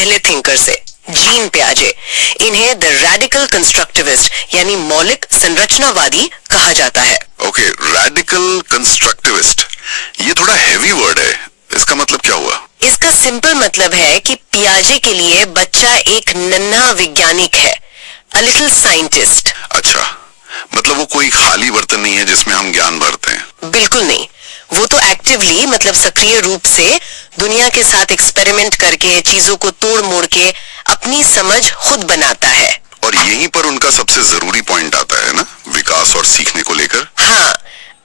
पहले थिंकर से, जीन पियाजे। इन्हें द रेडिकल कंस्ट्रक्टिविस्ट यानी मौलिक संरचनावादी कहा जाता है। ओके, रेडिकल कंस्ट्रक्टिविस्ट, ये थोड़ा हैवी वर्ड है, इसका मतलब क्या हुआ? इसका सिंपल मतलब है कि पियाजे के लिए बच्चा एक नन्हा वैज्ञानिक है, अ लिटिल साइंटिस्ट। अच्छा, मतलब वो कोई खाली बर्तन नहीं है जिसमें हम ज्ञान भरते हैं? बिल्कुल नहीं, वो तो एक्टिवली मतलब सक्रिय रूप से दुनिया के साथ एक्सपेरिमेंट करके चीजों को तोड़ मोड़ के अपनी समझ खुद बनाता है। और यहीं पर उनका सबसे जरूरी पॉइंट आता है ना, विकास और सीखने को लेकर। हाँ,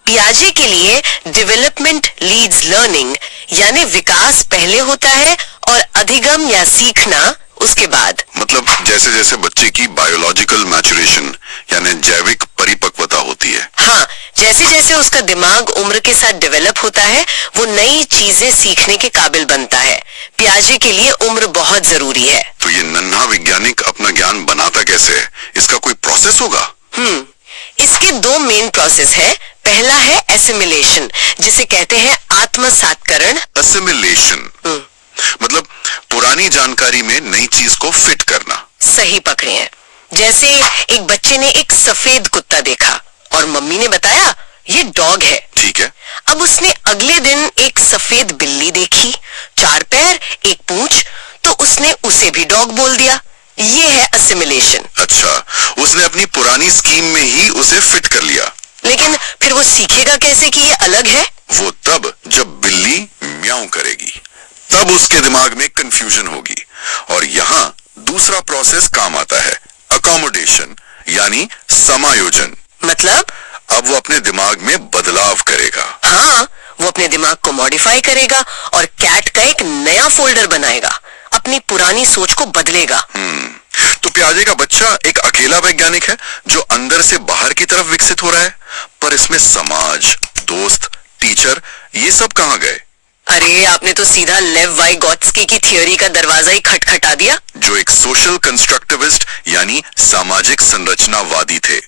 पियाजे के लिए डेवलपमेंट लीड्स लर्निंग, यानी विकास पहले होता है और अधिगम या सीखना उसके बाद। मतलब जैसे जैसे बच्चे की बायोलॉजिकल मैचुरेशन यानी जैविक परिपक्वता होती है। हाँ, जैसे जैसे उसका दिमाग उम्र के साथ डेवलप होता है वो नई चीजें सीखने के काबिल बनता है। पियाजे के लिए उम्र बहुत जरूरी है। तो ये नन्हा वैज्ञानिक अपना ज्ञान बनाता कैसे है? इसका कोई प्रोसेस होगा? इसके दो मेन प्रोसेस है। पहला है एसिमिलेशन, जिसे कहते हैं आत्मसात्करण। एसिमिलेशन मतलब पुरानी जानकारी में नई चीज को फिट करना। सही पकड़े हैं। जैसे एक बच्चे ने एक सफेद कुत्ता देखा और मम्मी ने बताया ये डॉग है। ठीक है। अब उसने अगले दिन एक सफेद बिल्ली देखी, 4 पैर 1 पूंछ, तो उसने उसे भी डॉग बोल दिया। ये है असिमिलेशन। अच्छा, उसने अपनी पुरानी स्कीम में ही उसे फिट कर लिया। लेकिन फिर वो सीखेगा कैसे कि ये अलग है? वो तब जब बिल्ली म्याऊं करेगी, तब उसके दिमाग में कंफ्यूजन होगी। और यहाँ दूसरा प्रोसेस काम आता है, अकोमोडेशन यानी समायोजन। मतलब अब वो अपने दिमाग में बदलाव करेगा। हाँ, वो अपने दिमाग को मॉडिफाई करेगा और कैट का एक नया फोल्डर बनाएगा, अपनी पुरानी सोच को बदलेगा। तो पियाजे का बच्चा एक अकेला वैज्ञानिक है जो अंदर से बाहर की तरफ विकसित हो रहा है, पर इसमें समाज, दोस्त, टीचर, ये सब कहाँ गए? अरे, आपने तो सीधा लेव वाइगोत्स्की की थ्योरी का दरवाजा ही खटखटा दिया। जो एक सोशल कंस्ट्रक्टिविस्ट यानी सामाजिक संरचनावादी थे,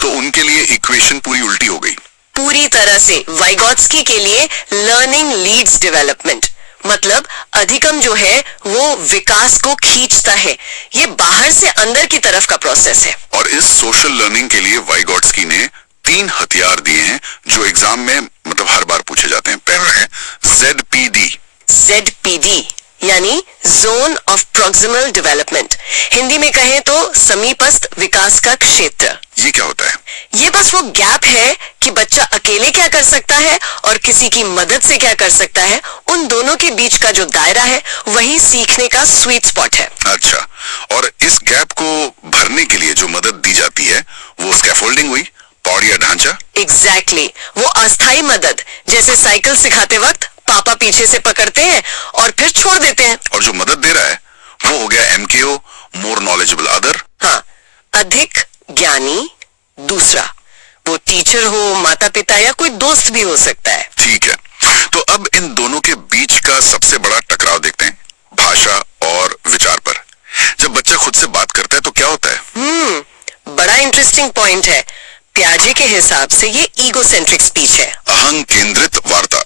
तो उनके लिए इक्वेशन पूरी उल्टी हो गई। पूरी तरह से। वाइगोत्स्की के लिए लर्निंग लीड्स डेवलपमेंट, मतलब अधिगम जो है वो विकास को खींचता है। ये बाहर से अंदर की तरफ का प्रोसेस है। और इस सोशल लर्निंग के लिए वाइगोत्स्की ने 3 हथियार दिए हैं जो एग्जाम में मतलब हर बार पूछे जाते हैं। पहला है ZPD। ZPD यानी zone of proximal development, Hindi में कहें तो समीपस्थ विकास का क्षेत्र। ये क्या होता है? ये बस वो गैप है कि बच्चा अकेले क्या कर सकता है और किसी की मदद से क्या कर सकता है, उन दोनों के बीच का जो दायरा है वही सीखने का स्वीट स्पॉट है। अच्छा, और इस गैप को भरने के लिए जो मदद दी जाती है वो स्कैफोल्डिंग हुई, पौड़ी या ढांचा। एग्जैक्टली, वो अस्थाई मदद, जैसे साइकिल सिखाते वक्त पापा पीछे से पकड़ते हैं और फिर छोड़ देते हैं। और जो मदद दे रहा है वो हो गया MKO, मोर नॉलेजेबल अदर। हाँ, अधिक ज्ञानी दूसरा, वो टीचर हो, माता पिता या कोई दोस्त भी हो सकता है। ठीक है, तो अब इन दोनों के बीच का सबसे बड़ा टकराव देखते हैं, भाषा और विचार पर। जब बच्चा खुद से बात करता है तो क्या होता है? बड़ा इंटरेस्टिंग पॉइंट है। पियाजे के हिसाब से ये ईगोसेंट्रिक स्पीच है। अहंग केंद्रित वार्ता,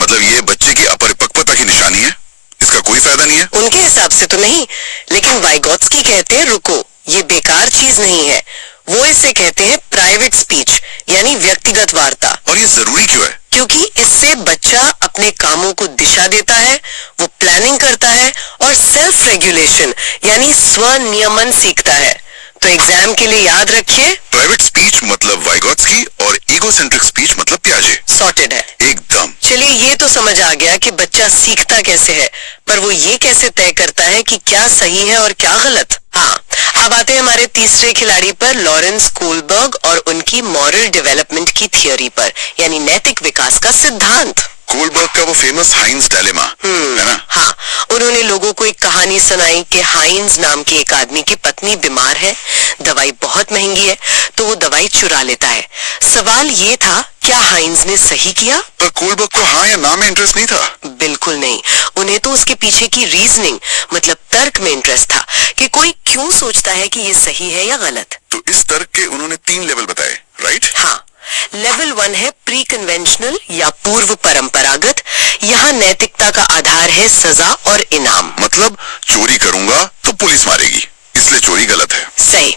मतलब ये बच्चे की अपरिपक्वता की निशानी है, इसका कोई फायदा नहीं है। उनके हिसाब से तो नहीं, लेकिन वाइगोत्स्की कहते हैं रुको, ये बेकार चीज नहीं है। वो इसे कहते हैं प्राइवेट स्पीच यानी व्यक्तिगत वार्ता। और ये जरूरी क्यों है? क्योंकि इससे बच्चा अपने कामों को दिशा देता है, वो प्लानिंग करता है और सेल्फ रेगुलेशन यानी स्वनियमन सीखता है। तो एग्जाम के लिए याद रखिए, प्राइवेट स्पीच मतलब वाइगोत्स्की और ईगोसेंट्रिक स्पीच मतलब पियाजे। सॉर्टेड है एकदम। चलिए, ये तो समझ आ गया कि बच्चा सीखता कैसे है, पर वो ये कैसे तय करता है कि क्या सही है और क्या गलत। हाँ, अब आते हैं हमारे तीसरे खिलाड़ी पर, लॉरेंस कोलबर्ग और उनकी मॉरल डेवलपमेंट की थियोरी पर, यानी नैतिक विकास का सिद्धांत। कोलबर्ग का वो फेमस हाइंस डायलेमा है ना? हाँ, उन्होंने लोगों को एक कहानी सुनाई कि हाइंस नाम के एक आदमी की पत्नी बीमार है, दवाई बहुत महंगी है, तो वो दवाई चुरा लेता है। सवाल ये था, क्या हाइंस ने सही किया? पर कोलबर्ग को हाँ या ना में इंटरेस्ट नहीं था। बिल्कुल नहीं, उन्हें तो उसके पीछे की रीजनिंग मतलब तर्क में इंटरेस्ट था कि कोई क्यों सोचता है कि ये सही है या गलत। तो इस तर्क के उन्होंने 3 लेवल बताए, राइट? हाँ, लेवल 1 है प्री कन्वेंशनल या पूर्व परंपरागत। यहाँ नैतिकता का आधार है सजा और इनाम। मतलब चोरी करूंगा तो पुलिस मारेगी, इसलिए चोरी गलत है। सही।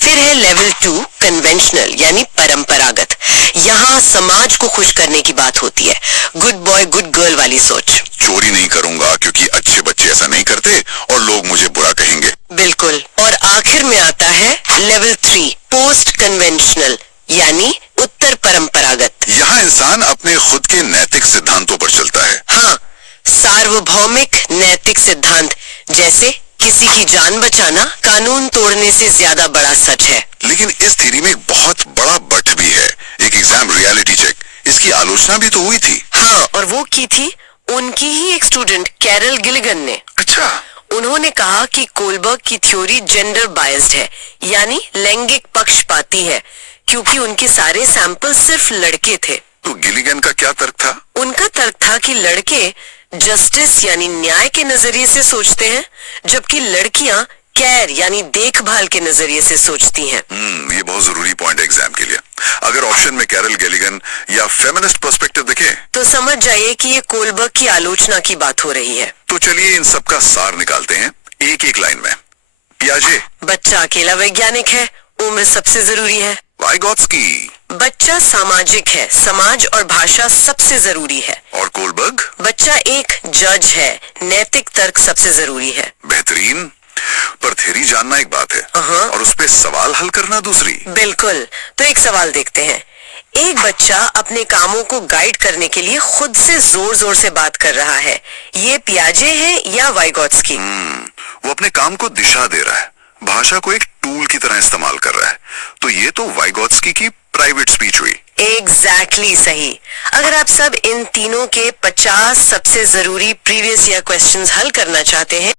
फिर है लेवल 2 कन्वेंशनल यानी परंपरागत। यहाँ समाज को खुश करने की बात होती है, गुड बॉय गुड गर्ल वाली सोच। चोरी नहीं करूंगा क्योंकि अच्छे बच्चे ऐसा नहीं करते और लोग मुझे बुरा कहेंगे। बिल्कुल। और आखिर में आता है लेवल 3 पोस्ट कन्वेंशनल यानी उत्तर परंपरागत। यहाँ इंसान अपने खुद के नैतिक सिद्धांतों पर चलता है। हाँ, सार्वभौमिक नैतिक सिद्धांत, जैसे किसी की जान बचाना कानून तोड़ने से ज्यादा बड़ा सच है। लेकिन इस थ्योरी में एक बहुत बड़ा बट भी है, एक एग्जाम रियलिटी चेक। इसकी आलोचना भी तो हुई थी। हाँ, और वो की थी उनकी ही एक स्टूडेंट कैरल गिलिगन ने। अच्छा। उन्होंने कहा कि कोलबर्ग की थ्योरी जेंडर बायस्ड है, यानी लैंगिक पक्षपाती है, क्योंकि उनके सारे सैंपल सिर्फ लड़के थे। तो गिलिगन का क्या तर्क था? उनका तर्क था कि लड़के जस्टिस यानी न्याय के नजरिए से सोचते हैं, जबकि लड़कियां केयर यानी देखभाल के नजरिए से सोचती हैं। ये बहुत जरूरी पॉइंट है एग्जाम के लिए। अगर ऑप्शन में कैरल गिलिगन या फेमिनिस्ट पर्सपेक्टिव दिखे तो समझ जाइए कि ये कोलबर्ग की आलोचना की बात हो रही है। तो चलिए इन सब का सार निकालते हैं एक एक लाइन में। पियाजे, बच्चा अकेला वैज्ञानिक है, उम्र सबसे जरूरी है। वाइगोत्स्की, बच्चा सामाजिक है, समाज और भाषा सबसे जरूरी है। और कोलबर्ग, बच्चा एक जज है, नैतिक तर्क सबसे जरूरी है। बेहतरीन। पर थ्योरी जानना एक बात है और उस पे सवाल हल करना दूसरी। बिल्कुल। तो एक सवाल देखते हैं। एक बच्चा अपने कामों को गाइड करने के लिए खुद से जोर जोर से बात कर रहा है, ये पियाजे है या वाइगोत्स्की? वो अपने काम को दिशा दे रहा है, भाषा को एक टूल की तरह इस्तेमाल कर रहा है। तो ये तो वाइगोत्स्की की प्राइवेट स्पीच हुई। एग्जैक्टली सही। अगर आप सब इन तीनों के 50 सबसे जरूरी प्रीवियस ईयर क्वेश्चंस हल करना चाहते हैं